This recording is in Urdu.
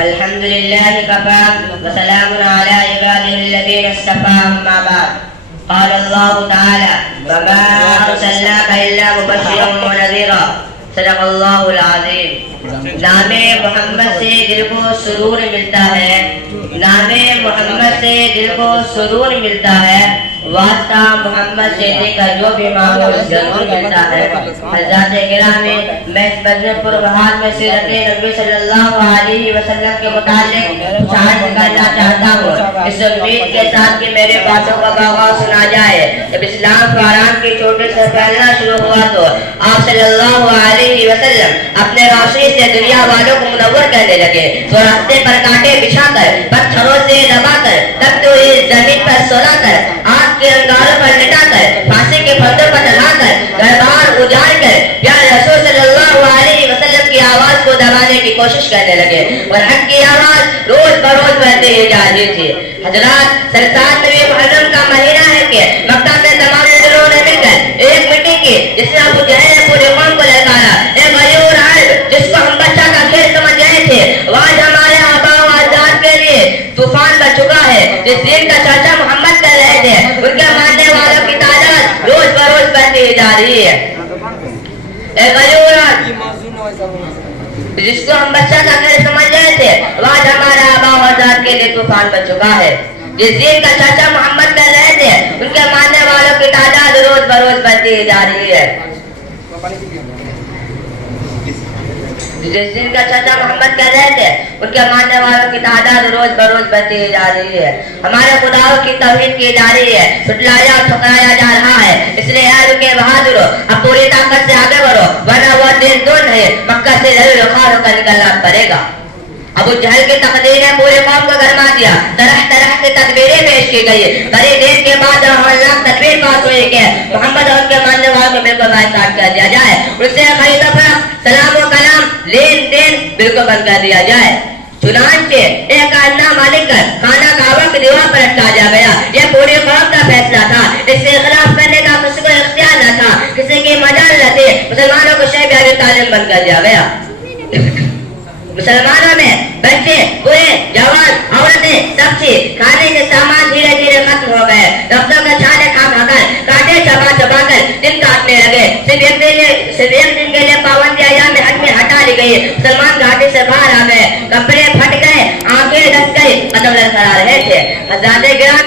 الحمد لله كفى وسلام على عباده الذين اصطفى أما بعد. قال الله تعالى: وما أرسلناك إلا مبشرا ونذيرا. صدق اللہ العظیم. نام محمد سے دل کو سرور ملتا ہے، نام محمد سے دل کو سرور ملتا ہے، واسطہ محمد سے دے کر جو بھی مانگو ضرور ملتا ہے. حضرات گرامی، میں اس مجمع پربہار میں سیرت نبی صلی اللہ علیہ وسلم کے متعلق شاہد کرنا چاہتا ہوں، اس امید کے ساتھ کہ میرے باتوں کا آغاز سنا جائے. جب اسلام فاران کی چوٹی سے پھیلنا شروع ہوا تو آپ صلی اللہ علیہ وسلم اپنے روشنی سے دنیا والوں کو منور کرنے لگے. تو راستے پر کانٹے بچھا کر، پتھروں سے دبا کر، تب تو اس زمین پر سولا کر، آگ کے انگاروں پر لٹا کر، پھانسی کے پھندوں پر چڑھا کر، گھر بار اجاڑ کر پیارے رسول صلی اللہ علیہ وسلم کی آواز کو دبانے کی کوشش کرنے لگے، اور حق کی آواز روز بروز بڑھتی ہی جا رہی تھی. حضرات، سرسات نبی محرم کا مہینہ ہے کہ مکہ میں تمام دلوں نے مل کر ایک میٹنگ کی جس میں ابو جہل نے پورے قوم کو للکارا. اے غیور عرب، جس کو ہم بچہ کا کھیل سمجھ رہے تھے، وہ آج ہمارے آبا و اجداد کے لیے طوفان بن چکا ہے. جس دین کا چرچا محمد کر رہے تھے، ان کے ماننے والوں کی تعداد روز بروز بڑھتی ہی جا رہی ہے. اے غیور عرب، جس کو ہم بچہ کا کھیل سمجھ رہے تھے، وہ آج ہمارے آبا و اجداد کے لیے طوفان بن چکا ہے. جس دین کا چرچا محمد کر رہے تھے، ان کے ماننے والوں کی تعداد روز بروز بڑھتی ہی جا رہی ہے. جس دن کا چرچا محمد کر رہے تھے، ان کے ماننے والوں کی تعداد روز بروز بڑھتی ہی جا رہی ہے. ہمارے خداؤں کی توہین کی جا رہی ہے، ٹھٹلایا اور ٹھکرایا جا رہا ہے. اس لیے اے رکے بہادرو، اب پوری طاقت سے آگے بڑھو، ورنہ وہ دن دور ہے، مکہ سے ضرور خار ہو کر نکلنا پڑے گا. ابو جہل کی تقدیر نے پورے قوم کو گرما دیا. طرح طرح کی تدبیریں پیش کی گئی. بڑی دیر کے بعد تدبیر پاس ہوئی کہ محمد اور ان کے ماننے والوں کو بالکل بائیکاٹ کر دیا جائے. اس سے خرید و فروخت، سلام و کلام، لین دین بالکل بند کر دیا جائے. چنانچہ ایک آئینہ مالک کر خانہ کعبہ کی دیوار پر اٹکا دیا گیا. یہ پوری قوم کا فیصلہ تھا. اس سے خلاف کرنے کا کسی کو اختیار نہ تھا، کسی کی مجال نہ تھی. مسلمانوں کو شیخ ابی طالب بند کر دیا گیا. مسلمانوں میں بچے، بوڑھے، جوان، عورتیں، سب چیز کھانے کے سامان دھیرے دھیرے ختم ہو گئے. درختوں کے چھالے کھا کھا کر، کانٹے چبا چبا کر دن کاٹنے لگے. صرف ایک دن کے لیے پابندی ایام حج میں ہٹا لی گئی. مسلمان گھاٹی سے باہر آ گئے، کپڑے پھٹ گئے، آنکھیں ڈس گئی، قدم لڑکھڑا رہے تھے. حضرات گرامی،